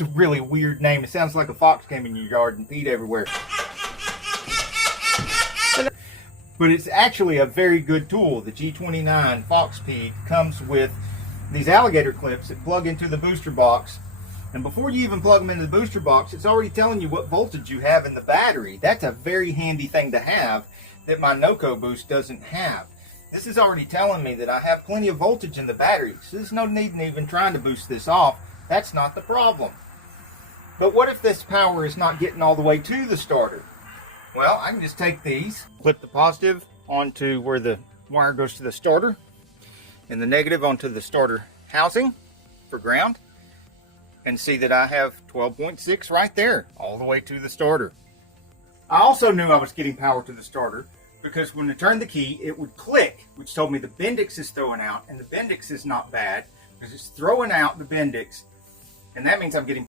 It's a really weird name. It sounds like a fox came in your yard and peed everywhere. But it's actually a very good tool. The G29 Foxpeed comes with these alligator clips that plug into the booster box. And before you even plug them into the booster box, it's already telling you what voltage you have in the battery. That's a very handy thing to have that my Noco Boost doesn't have. This is already telling me that I have plenty of voltage in the battery, so there's no need in even trying to boost this off. That's not the problem. But what if this power is not getting all the way to the starter? Well, I can just take these, clip the positive onto where the wire goes to the starter, and the negative onto the starter housing for ground, and see that I have 12.6 right there, all the way to the starter. I also knew I was getting power to the starter because when I turned the key, it would click, which told me the Bendix is throwing out, and the Bendix is not bad because it's throwing out the Bendix, and that means I'm getting